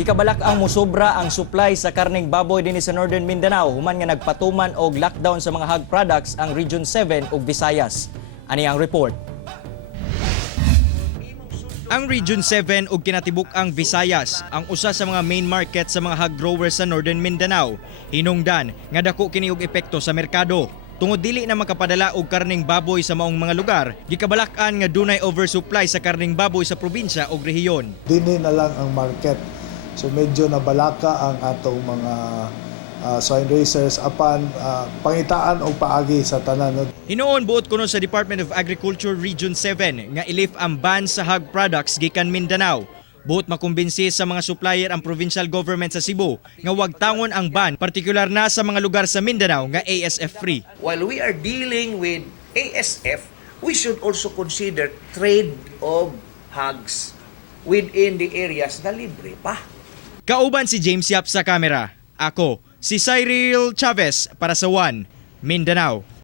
Gikabalak ang musobra ang supply sa karneng baboy dinhi sa Northern Mindanao human nga nagpatuman og lockdown sa mga hog products ang Region 7 ug Visayas. Ani ang report. Ang Region 7 ug kinatibuk ang Visayas ang usa sa mga main market sa mga hog growers sa Northern Mindanao. Hinungdan nga dako kini og epekto sa merkado. Tungod dili na makapadala og karneng baboy sa maong mga lugar, gikabalak-an nga dunay oversupply sa karneng baboy sa probinsya ug rehiyon. Dinhi na lang ang market. So medyo nabalaka ang atong mga swine raisers apan pangitaan og paagi sa tanan. Hinuon buot kuno sa Department of Agriculture Region 7 nga ilif ang ban sa hog products gikan Mindanao. Buot makumbinsi sa mga supplier ang provincial government sa Cebu nga wag tangon ang ban, partikular na sa mga lugar sa Mindanao nga ASF free. While we are dealing with ASF, we should also consider trade of hogs within the areas na libre pa. Kauban si James Yap sa kamera. Ako si Cyril Chavez para sa One Mindanao.